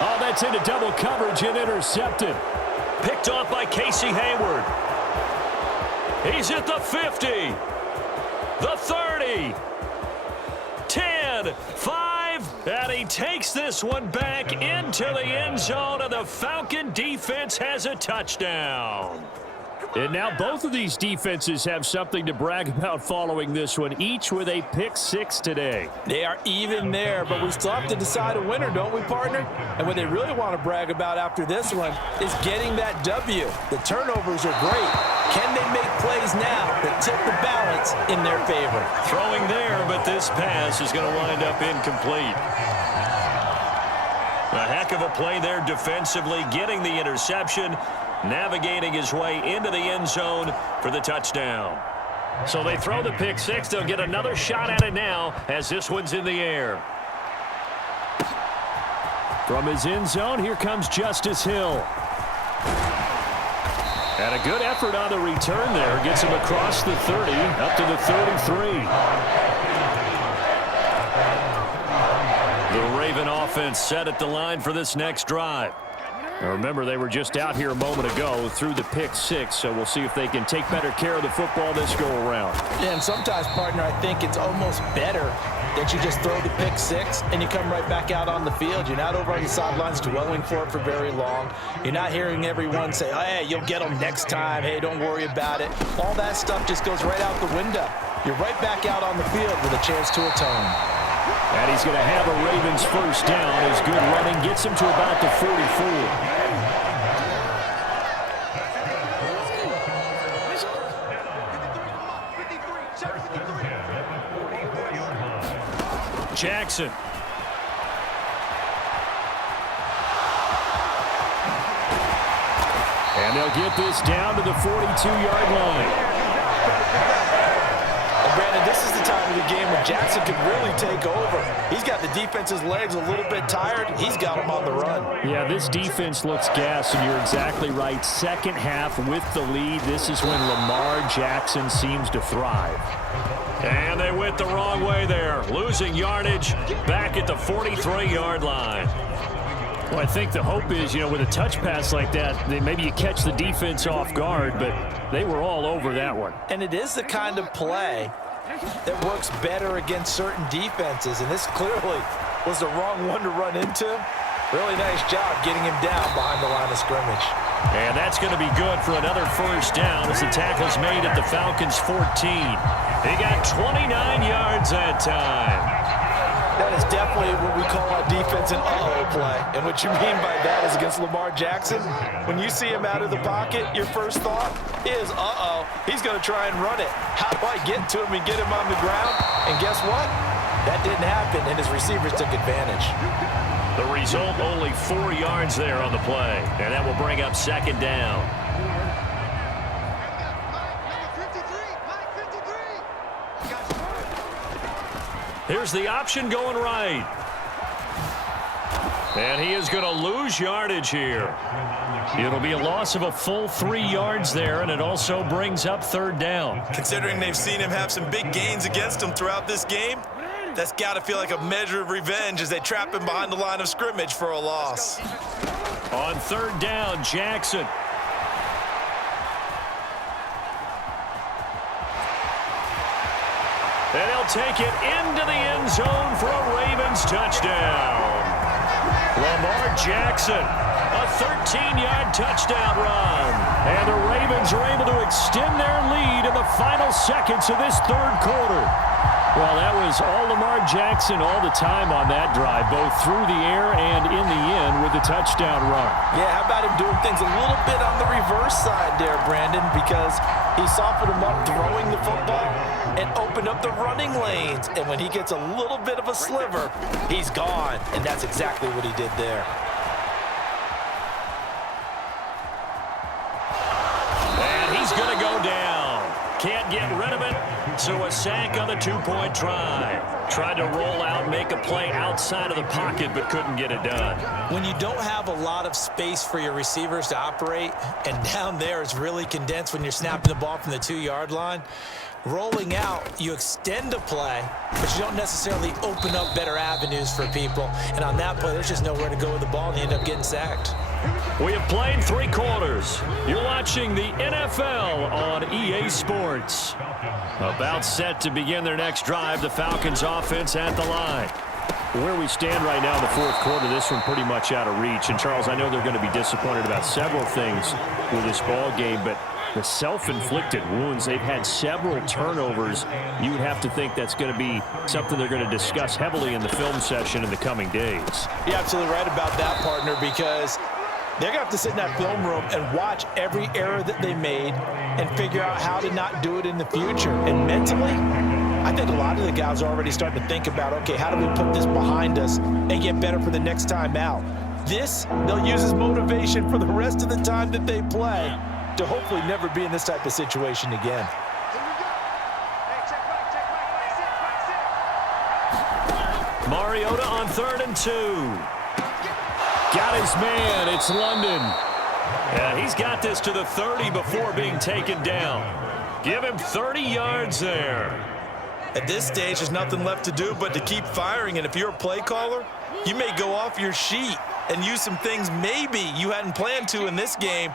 Oh, that's into double coverage and intercepted. Picked off by Casey Hayward. He's at the 50. The 30. 10, 5, and he takes this one back into the end zone, and the Falcon defense has a touchdown. And now both of these defenses have something to brag about following this one, each with a pick six today. They are even there, but we still have to decide a winner, don't we, partner? And what they really want to brag about after this one is getting that W. The turnovers are great. Can they make plays now that tip the balance in their favor? Throwing there, but this pass is going to wind up incomplete. A heck of a play there defensively, getting the interception, navigating his way into the end zone for the touchdown. So they throw the pick six. They'll get another shot at it now as this one's in the air. From his end zone, here comes Justice Hill. And a good effort on the return there. Gets him across the 30, up to the 33. The Raven offense set at the line for this next drive. Now remember, they were just out here a moment ago through the pick six, so we'll see if they can take better care of the football this go-around. And sometimes, partner, I think it's almost better that you just throw the pick six and you come right back out on the field. You're not over on the sidelines dwelling for it for very long. You're not hearing everyone say, oh, hey, you'll get them next time. Hey, don't worry about it. All that stuff just goes right out the window. You're right back out on the field with a chance to atone. And he's going to have a Ravens first down. His good running gets him to about the 44. Jackson. And they'll get this down to the 42-yard line. Brandon, this is the time of the game when Jackson could really take over. He's got the defense's legs a little bit tired. He's got them on the run. Yeah, this defense looks gassed, and you're exactly right. Second half with the lead, this is when Lamar Jackson seems to thrive. And they went the wrong way there, losing yardage back at the 43-yard line. Well, I think the hope is, with a touch pass like that, maybe you catch the defense off guard, but they were all over that one. And it is the kind of play that works better against certain defenses, and this clearly was the wrong one to run into. Really nice job getting him down behind the line of scrimmage. And that's going to be good for another first down as the tackle's made at the Falcons' 14. They got 29 yards that time. That is definitely what we call our defense an uh-oh play. And what you mean by that is against Lamar Jackson, when you see him out of the pocket, your first thought is, uh-oh, he's going to try and run it. How do I get to him and get him on the ground? And guess what? That didn't happen, and his receivers took advantage. The result, only 4 yards there on the play, and that will bring up second down. Here's the option going right. And he is going to lose yardage here. It'll be a loss of a full 3 yards there, and it also brings up third down. Considering they've seen him have some big gains against him throughout this game, that's got to feel like a measure of revenge as they trap him behind the line of scrimmage for a loss. On third down, Jackson. And he'll take it into the end zone for a Ravens touchdown. Lamar Jackson, a 13-yard touchdown run. And the Ravens are able to extend their lead in the final seconds of this third quarter. Well, that was all Lamar Jackson all the time on that drive, both through the air and in the end with the touchdown run. Yeah, how about him doing things a little bit on the reverse side there, Brandon, because he softened him up throwing the football and opened up the running lanes. And when he gets a little bit of a sliver, he's gone. And that's exactly what he did there. And he's going to go down. Can't get rid of it. So a sack on the two-point try. Tried to roll out, make a play outside of the pocket, but couldn't get it done. When you don't have a lot of space for your receivers to operate, and down there is really condensed when you're snapping the ball from the 2-yard line, rolling out, you extend a play, but you don't necessarily open up better avenues for people. And on that play, there's just nowhere to go with the ball, and you end up getting sacked. We have played 3 quarters. You're watching the NFL on EA Sports. About set to begin their next drive, the Falcons offense at the line. Where we stand right now in the fourth quarter, this one pretty much out of reach. And, Charles, I know they're going to be disappointed about several things with this ball game, but the self-inflicted wounds, they've had several turnovers. You would have to think that's going to be something they're going to discuss heavily in the film session in the coming days. You're absolutely right about that, partner, because they're going to have to sit in that film room and watch every error that they made and figure out how to not do it in the future. And mentally, I think a lot of the guys are already starting to think about, okay, how do we put this behind us and get better for the next time out? This, they'll use as motivation for the rest of the time that they play to hopefully never be in this type of situation again. Mariota on 3rd and 2. Got his man. It's London. Yeah, he's got this to the 30 before being taken down. Give him 30 yards there. At this stage, there's nothing left to do but to keep firing. And if you're a play caller, you may go off your sheet and use some things maybe you hadn't planned to in this game.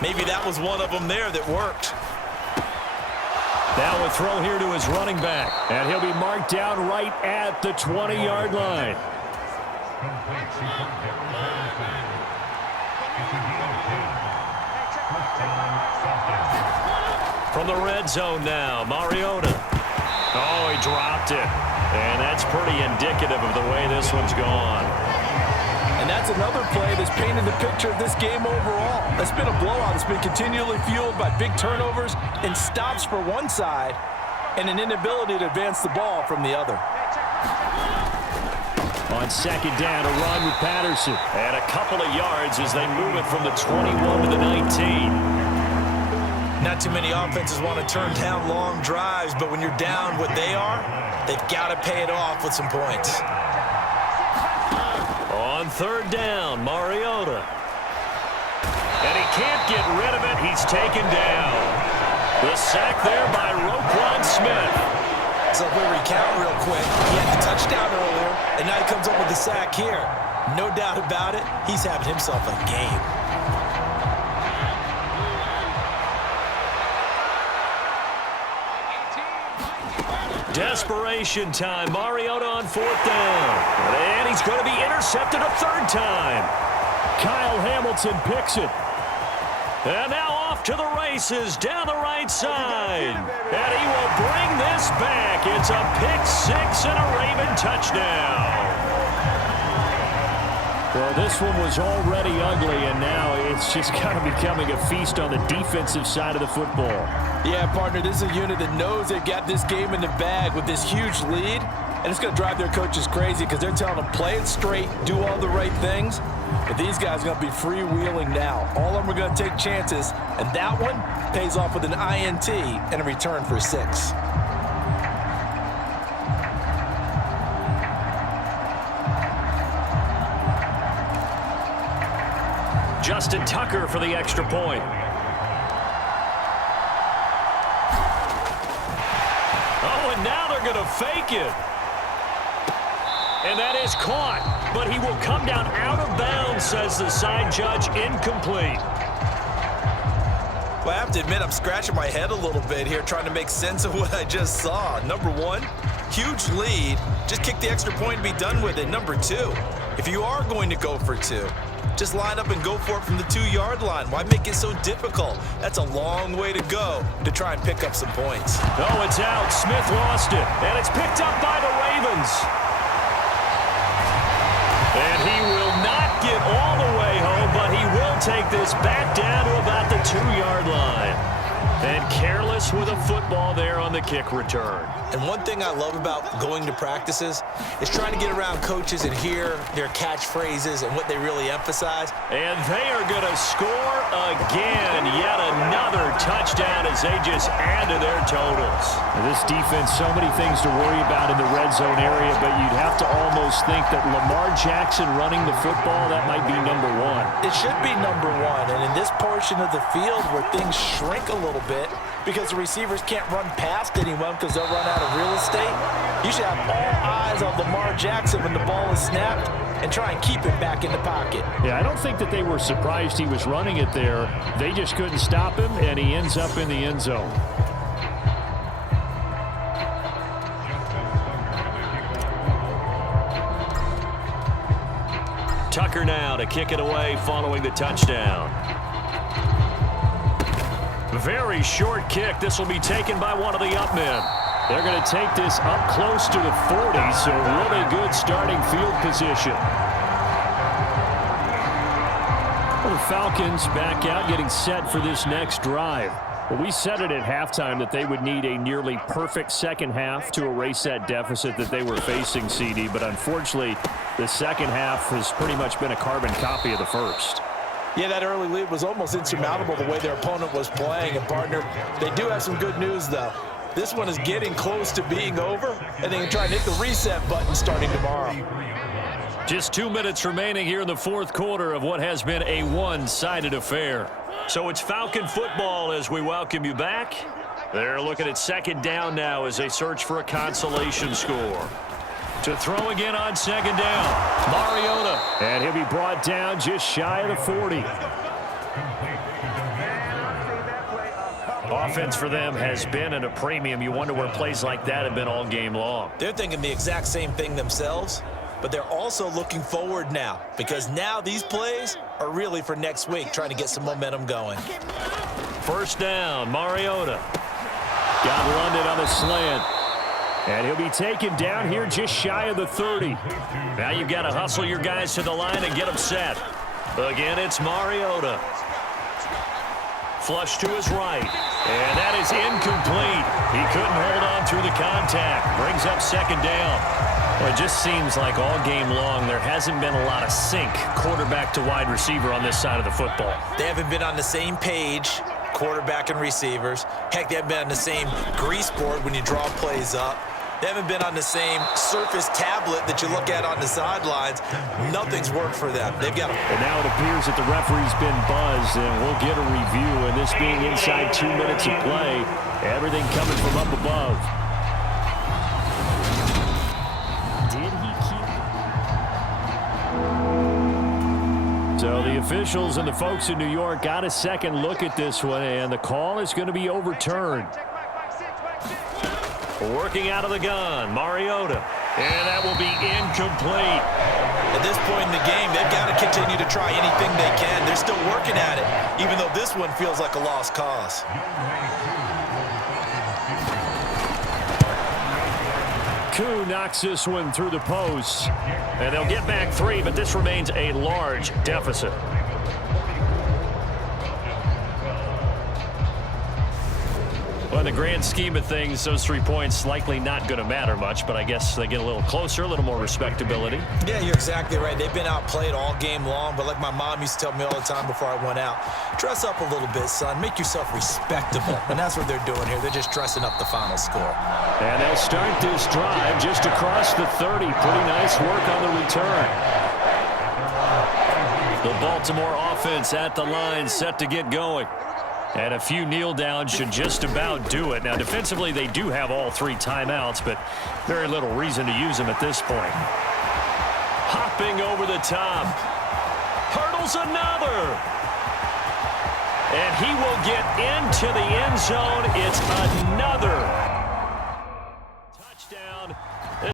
Maybe that was one of them there that worked. Now a throw here to his running back. And he'll be marked down right at the 20-yard line. From the red zone now, Mariota. Oh, he dropped it. And that's pretty indicative of the way this one's gone. And that's another play that's painted the picture of this game overall. It's been a blowout. It's been continually fueled by big turnovers and stops for one side and an inability to advance the ball from the other. On second down, a run with Patterson. And a couple of yards as they move it from the 21 to the 19. Not too many offenses want to turn down long drives, but when you're down what they are, they've got to pay it off with some points. On 3rd down, Mariota. And he can't get rid of it. He's taken down. The sack there by Roquan Smith. So if we recount real quick, he had the touchdown earlier, and now he comes up with the sack here. No doubt about it, he's having himself a game. Desperation time. Mariota on 4th down. And he's going to be intercepted a 3rd time. Kyle Hamilton picks it. And now off to the races down the right side. And he will bring this back. It's a pick 6 and a Raven touchdown. Well, this one was already ugly, and now it's just kind of becoming a feast on the defensive side of the football. Yeah, partner, this is a unit that knows they've got this game in the bag with this huge lead, and it's going to drive their coaches crazy because they're telling them play it straight, do all the right things. But these guys are going to be freewheeling now. All of them are going to take chances, and that one pays off with an INT and a return for 6. Justin Tucker for the extra point. Oh, and now they're going to fake it. And that is caught, but he will come down out of bounds, says the side judge, incomplete. Well, I have to admit, I'm scratching my head a little bit here trying to make sense of what I just saw. Number one, huge lead. Just kick the extra point and be done with it. Number two, if you are going to go for 2, just line up and go for it from the 2-yard line. Why make it so difficult? That's a long way to go to try and pick up some points. Oh, it's out. Smith lost it, and it's picked up by the Ravens. And he will not get all the way home, but he will take this back down to about the 2-yard line. And careless with a football there on the kick return. And one thing I love about going to practices is trying to get around coaches and hear their catchphrases and what they really emphasize. And they are going to score again. Yet another touchdown as they just add to their totals. This defense, so many things to worry about in the red zone area, but you'd have to almost think that Lamar Jackson running the football, that might be number 1. It should be number 1. And in this portion of the field where things shrink a little bit, because the receivers can't run past anyone because they'll run out of real estate. You should have all eyes on Lamar Jackson when the ball is snapped and try and keep it back in the pocket. Yeah, I don't think that they were surprised he was running it there. They just couldn't stop him, and he ends up in the end zone. Tucker now to kick it away following the touchdown. Very short kick. This will be taken by one of the up men. They're going to take this up close to the 40, so really good starting field position. Well, the Falcons back out, getting set for this next drive. Well, we said it at halftime that they would need a nearly perfect second half to erase that deficit that they were facing, CD, but unfortunately, the second half has pretty much been a carbon copy of the first. Yeah, that early lead was almost insurmountable the way their opponent was playing. And, partner, they do have some good news, though. This one is getting close to being over, and they can try and hit the reset button starting tomorrow. Just 2 minutes remaining here in the fourth quarter of what has been a one-sided affair. So it's Falcon football as we welcome you back. They're looking at second down now as they search for a consolation score. To throw again on second down, Mariota. And he'll be brought down just shy of the 40. Offense for them has been at a premium. You wonder where plays like that have been all game long. They're thinking the exact same thing themselves, but they're also looking forward now because now these plays are really for next week, trying to get some momentum going. First down, Mariota. Got London on the slant. And he'll be taken down here just shy of the 30. Now you've got to hustle your guys to the line and get them set. Again, it's Mariota. Flush to his right. And that is incomplete. He couldn't hold on through the contact. Brings up second down. Well, it just seems like all game long there hasn't been a lot of sync quarterback to wide receiver on this side of the football. They haven't been on the same page, quarterback and receivers. Heck, they haven't been on the same grease board when you draw plays up. They haven't been on the same Surface tablet that you look at on the sidelines. Nothing's worked for them. They've got. And now it appears that the referee's been buzzed, and we'll get a review. And this being inside 2 minutes of play, everything coming from up above. Did he keep? So the officials and the folks in New York got a second look at this one, and the call is going to be overturned. Working out of the gun, Mariota. And that will be incomplete. At this point in the game, they've got to continue to try anything they can. They're still working at it, even though this one feels like a lost cause. Koo knocks this one through the post. And they'll get back 3, but this remains a large deficit. Well, in the grand scheme of things, those 3 points likely not going to matter much, but I guess they get a little closer, a little more respectability. Yeah, you're exactly right. They've been outplayed all game long, but like my mom used to tell me all the time before I went out, dress up a little bit, son. Make yourself respectable. And that's what they're doing here. They're just dressing up the final score. And they'll start this drive just across the 30. Pretty nice work on the return. The Baltimore offense at the line, set to get going. And a few kneel downs should just about do it. Now, defensively, they do have all 3 timeouts, but very little reason to use them at this point. Hopping over the top. Hurdles another. And he will get into the end zone. It's another